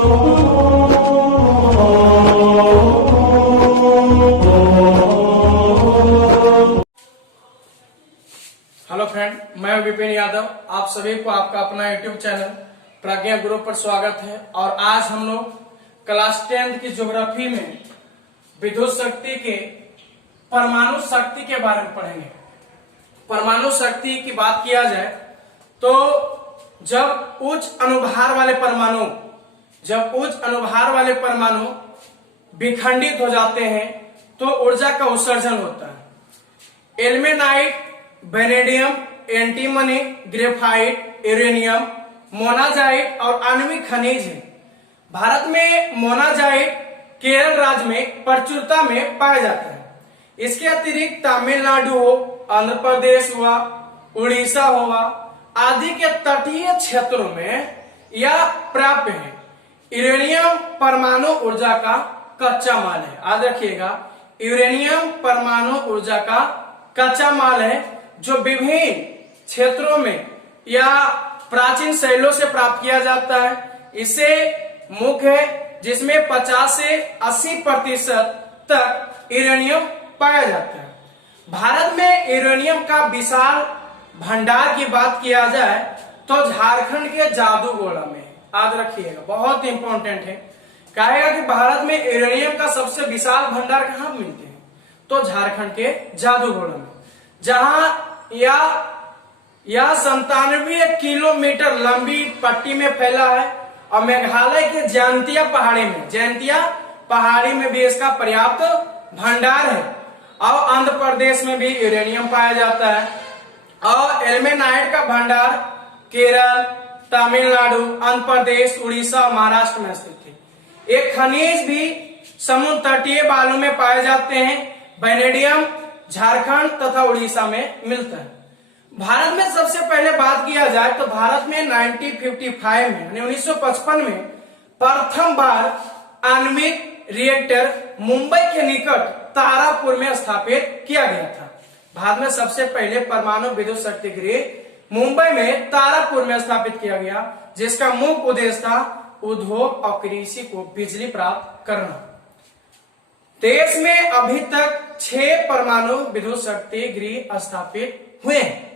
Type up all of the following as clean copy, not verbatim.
Hello friend, मैं विपिन यादव। आप सभी को आपका अपना यूट्यूब चैनल प्रज्ञा ग्रुप पर स्वागत है। और आज हम लोग क्लास 10 की ज्योग्राफी में विद्युत शक्ति के परमाणु शक्ति के बारे में पढ़ेंगे। परमाणु शक्ति की बात किया जाए तो जब उच्च अनुभार वाले परमाणु विखंडित हो जाते हैं तो ऊर्जा का उत्सर्जन होता है। Ilmenite, vanadium, antimony, graphite, uranium, monazite और आणविक खनिज है। भारत में मोनाजाइट केरल राज्य में प्रचुरता में पाया जाता है। इसके अतिरिक्त तमिलनाडु हो, आंध्र प्रदेश हुआ, उड़ीसा हुआ आदि के तटीय क्षेत्रों में यह प्राप्य है। यूरेनियम परमाणु ऊर्जा का कच्चा माल है। याद रखिएगा, यूरेनियम परमाणु ऊर्जा का कच्चा माल है जो विभिन्न क्षेत्रों में या प्राचीन शैलों से प्राप्त किया जाता है। इसे मुख्य है जिसमें 50 से 80% तक यूरेनियम पाया जाता है। भारत में यूरेनियम का विशाल भंडार की बात किया जाए तो झारखंड के जादूगोड़ा में, याद रखिएगा बहुत इंपॉर्टेंट है, कहेगा कि भारत में यूरेनियम का सबसे विशाल भंडार कहाँ मिलते हैं तो झारखंड के जादूगोड़ा में, जहां यह 97 किलोमीटर लंबी पट्टी में फैला है। और मेघालय के जैंतिया पहाड़ी में भी इसका पर्याप्त भंडार है। और आंध्र प्रदेश में भी यूरेनियम पाया जाता है। और एल्मेनाइट का भंडार केरल, तमिलनाडु, आंध्र प्रदेश, उड़ीसा और महाराष्ट्र में स्थित है। एक खनिज भी समुद्र तटीय बालू में पाए जाते हैं। वेनेडियम झारखंड तथा उड़ीसा में मिलता है। भारत में सबसे पहले बात किया जाए तो भारत में 1955 में यानी 1955 में प्रथम बार आणविक रिएक्टर मुंबई के निकट तारापुर में स्थापित किया गया था। भारत में सबसे पहले परमाणु विद्युत शक्ति गृह मुंबई में तारापुर में स्थापित किया गया, जिसका मुख्य उद्देश्य था उद्योग और कृषि को बिजली प्राप्त करना। देश में अभी तक 6 परमाणु विद्युत शक्ति गृह स्थापित हुए हैं।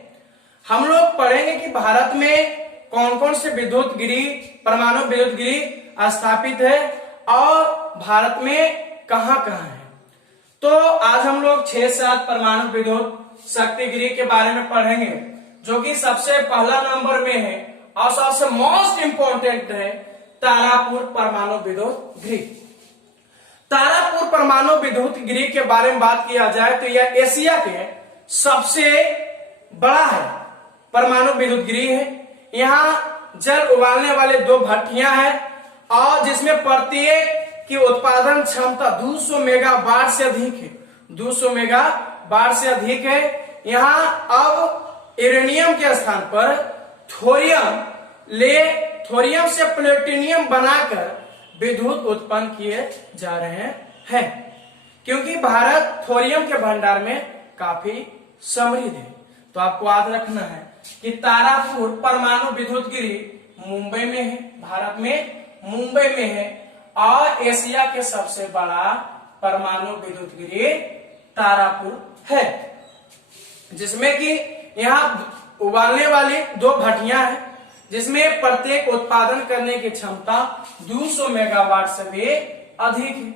हम लोग पढ़ेंगे कि भारत में कौन कौन से विद्युत गृह, परमाणु विद्युत गृह स्थापित है और भारत में कहां कहां है। तो आज हम लोग 6-7 परमाणु विद्युत शक्ति गृह के बारे में पढ़ेंगे, जो कि सबसे पहला नंबर में है और सबसे मोस्ट इंपोर्टेंट है तारापुर परमाणु विद्युत गृह। तारापुर परमाणु विद्युत गृह के बारे में बात किया जाए तो यह एशिया के सबसे बड़ा है परमाणु विद्युत गृह है। यहाँ जल उबालने वाले 2 भट्टियां हैं और जिसमें प्रत्येक की उत्पादन क्षमता 200 मेगावाट से अधिक है। 200 मेगावाट से अधिक है। यहाँ अब यूरेनियम के स्थान पर थोरियम से प्लूटोनियम बनाकर विद्युत उत्पन्न किए जा रहे हैं, क्योंकि भारत थोरियम के भंडार में काफी समृद्ध है। तो आपको याद रखना है कि तारापुर परमाणु विद्युत गृह मुंबई में है, भारत में मुंबई में है और एशिया के सबसे बड़ा परमाणु विद्युत गृह तारापुर है, जिसमें कि यहाँ उबालने वाली 2 भट्टियां हैं, जिसमें प्रत्येक उत्पादन करने की क्षमता 200 मेगावाट से भी अधिक है।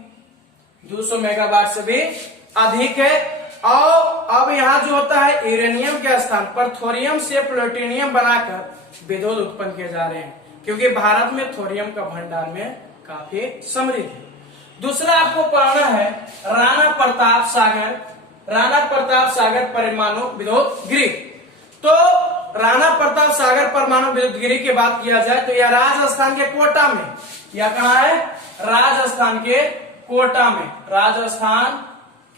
200 मेगावाट से भी अधिक है। और अब यहाँ जो होता है यूरेनियम के स्थान पर थोरियम से प्लूटोनियम बनाकर विद्युत उत्पन्न किए जा रहे हैं, क्योंकि भारत में थोरियम का भंडार में काफी समृद्ध है। दूसरा आपको पढ़ना है राणा प्रताप सागर परमाणु विद्युत गृह। तो राणा प्रताप सागर परमाणु विद्युत गृह की बात किया जाए तो यह राजस्थान के कोटा में, यह कहाँ है? राजस्थान के कोटा में, राजस्थान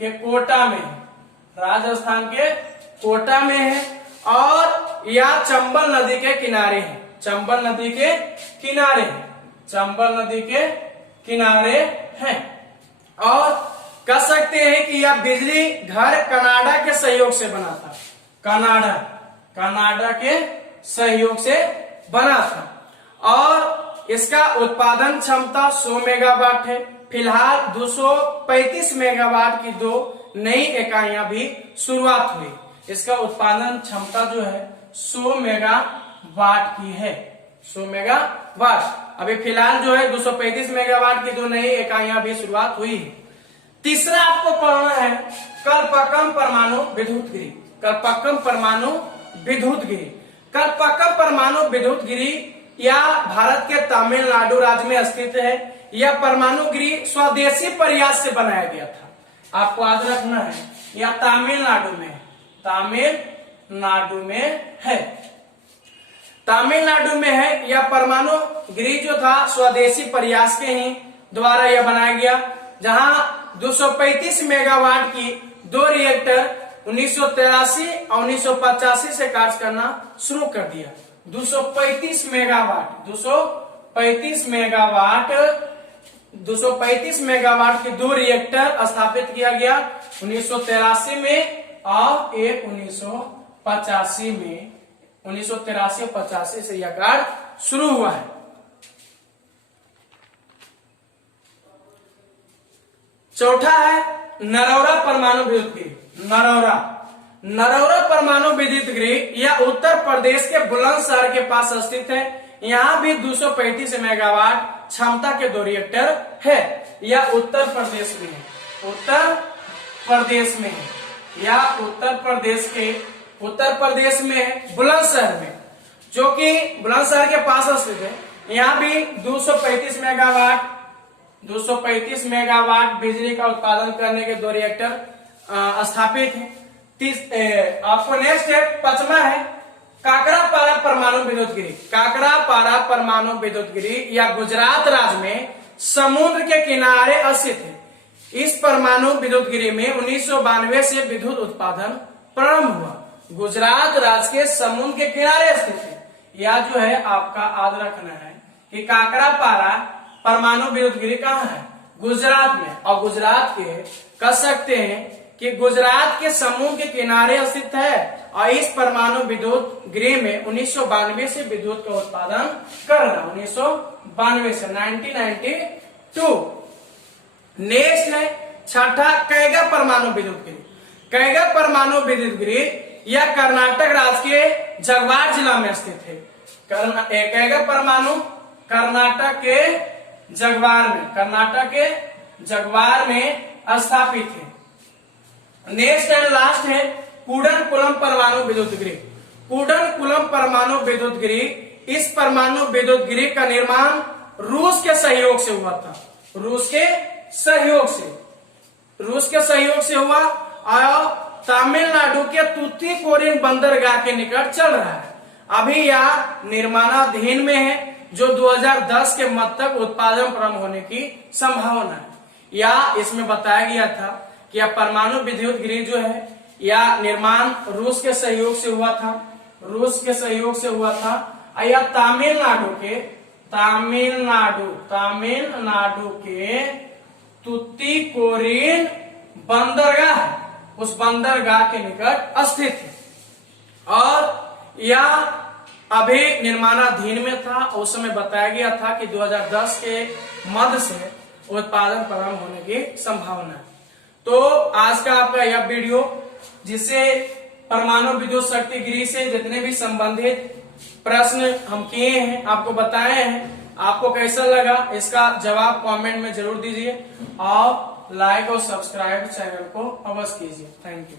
के कोटा में है। और यह चंबल नदी के किनारे है। चंबल नदी के किनारे है। और कह सकते हैं कि यह बिजली घर कनाडा के सहयोग से बना था। कनाडा के सहयोग से बना था। और इसका उत्पादन क्षमता 100 मेगावाट है। फिलहाल 235 मेगावाट की 2 नई इकाइयां भी शुरुआत हुई। इसका उत्पादन क्षमता जो है 100 मेगावाट की है, 100 मेगावाट। अभी फिलहाल जो है 235 मेगावाट की 2 नई इकाइयां भी शुरुआत हुई है। तीसरा आपको पढ़ना है कलपक्कम परमाणु विद्युत गिरी। कलपक्कम परमाणु विद्युत गिरी, कलपक्कम परमाणु विद्युत गिरी यह भारत के तमिलनाडु राज्य में स्थित है। यह परमाणु गिरी स्वदेशी प्रयास से बनाया गया था। आपको याद रखना है यह तमिलनाडु में है, तमिलनाडु में है, तमिलनाडु में है। यह परमाणु गिरी जो था स्वदेशी प्रयास के ही द्वारा यह बनाया गया, जहां 235 मेगावाट की 2 रिएक्टर 1983 और 1985 से कार्य करना शुरू कर दिया। 235 मेगावाट 235 मेगावाट के 2 रिएक्टर स्थापित किया गया 1983 में और एक 1985 में। 1983 और 85 से यह कार्य शुरू हुआ है। चौथा है नरौरा परमाणु विद्युत गिरी। नरौरा परमाणु विद्युत गिरी यह उत्तर प्रदेश के बुलंदशहर के पास स्थित है। यहाँ भी 235 मेगावाट क्षमता के 2 रिएक्टर है। यह उत्तर प्रदेश में है, उत्तर प्रदेश में है। यह उत्तर प्रदेश में बुलंदशहर में, जो कि बुलंदशहर के पास स्थित है। यहाँ भी 235 मेगावाट बिजली का उत्पादन करने के 2 रिएक्टर स्थापित है। आपको नेक्स्ट है 5वां है काकरापारा परमाणु विद्युत गिरी। काकरापारा परमाणु विद्युत गिरी यह गुजरात राज्य में समुद्र के किनारे स्थित है। इस परमाणु विद्युत गिरी में 1992 से विद्युत उत्पादन प्रारंभ हुआ। गुजरात राज्य के समुद्र के किनारे स्थित है। यह जो है आपका याद रखना है कि काकरापारा परमाणु विद्युत गिरी कहाँ है? गुजरात में। और गुजरात के कह सकते हैं कि गुजरात के समुद्र के किनारे स्थित है। और इस परमाणु विद्युत गृह में 1992 से विद्युत का उत्पादन कर रहा, 1992 से 1992। नेक्स्ट है 6ठा कैगा परमाणु विद्युत गृह। कैगा परमाणु विद्युत गृह यह कर्नाटक राज्य के जगवार जिला में स्थित है। कैगा परमाणु कर्नाटक के जगवार में स्थापित है। नेक्स्ट एंड लास्ट है कूडनकुलम परमाणु विद्युत गृह। कूडनकुलम परमाणु विद्युत गृह, इस परमाणु विद्युत गृह का निर्माण रूस के सहयोग से हुआ था। रूस के सहयोग से हुआ और तमिलनाडु के तूतीकोरिन बंदरगाह के निकट चल रहा है। अभी यह निर्माणाधीन में है, जो 2010 के मध्य तक उत्पादन प्रारंभ होने की संभावना है। या इसमें बताया गया था कि यह परमाणु विद्युत गृह जो है यह निर्माण रूस के सहयोग से हुआ था। और यह तमिलनाडु के तूतीकोरिन बंदरगाह, उस बंदरगाह के निकट स्थित है। और यह अभी निर्माणाधीन में था। उस समय बताया गया था कि 2010 के मध्य से उत्पादन प्रारंभ होने की संभावना है। तो आज का आपका यह वीडियो, जिससे परमाणु विद्युत शक्ति गृह से जितने भी संबंधित प्रश्न हम किए हैं, आपको बताए हैं, आपको कैसा लगा इसका जवाब कमेंट में जरूर दीजिए और लाइक और सब्सक्राइब चैनल को अवश्य कीजिए। Thank you.